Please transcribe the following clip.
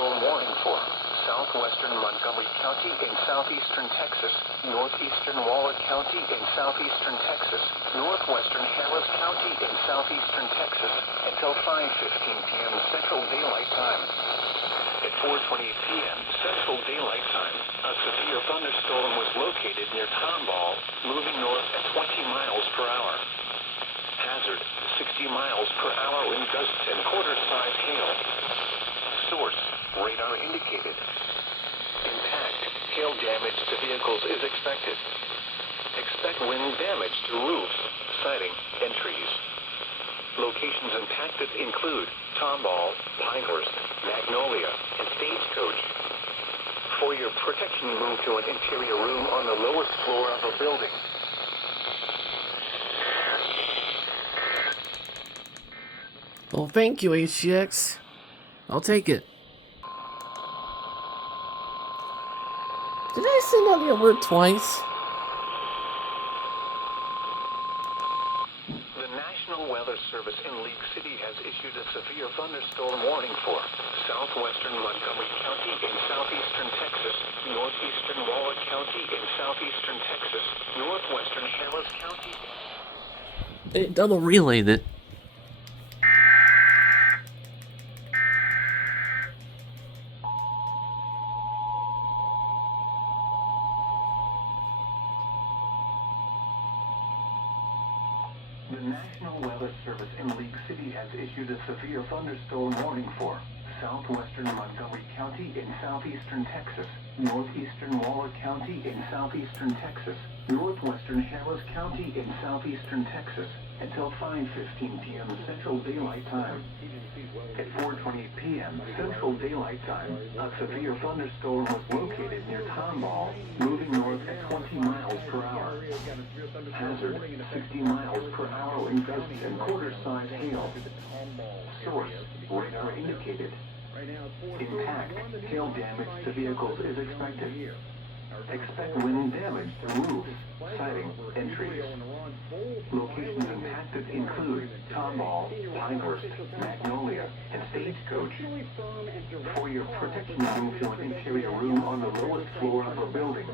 thunderstorm warning for southwestern Montgomery County in southeastern Texas, northeastern Waller County in southeastern Texas, northwestern Harris County in southeastern Texas, until 5:15 p.m. Central Daylight Time. At 4:20 p.m. Central Daylight Time, a severe thunderstorm was located near Tomball, moving north at 20 miles per hour. Hazard, 60 miles per hour wind gusts and quarter-size hail. Source, radar indicated. Impact, hail damage to vehicles is expected. Expect wind damage to roofs, siding, and trees. Locations impacted include Tomball, Pinehurst, Magnolia, and Stagecoach. For your protection, move to an interior room on the lowest floor of a building. Well, thank you, HGX. I'll take it. Did I send out the alert twice? The National Weather Service in League City has issued a severe thunderstorm warning for southwestern Montgomery County in southeastern Texas, northeastern Waller County in southeastern Texas, northwestern Harris County. It double relayed it. The National Weather Service in League City has issued a severe thunderstorm warning for southwestern Montgomery County in southeastern Texas, northeastern Waller County in southeastern Texas, northwestern Harris County in southeastern Texas, until 5:15 p.m. Central Daylight Time. At 4:20 p.m. Central Daylight Time, a severe thunderstorm was located near Tomball, moving north at 20 miles per hour. Hazard, 60 miles per hour wind gusts and quarter-size hail. Source, radar indicated. Impact, hail damage to vehicles is expected. Expect wind damage to roofs, siding, and trees. Locations impacted include Tomball, Pinehurst, Magnolia, and Stagecoach. For your protection, move to an interior room on the lowest floor of a building.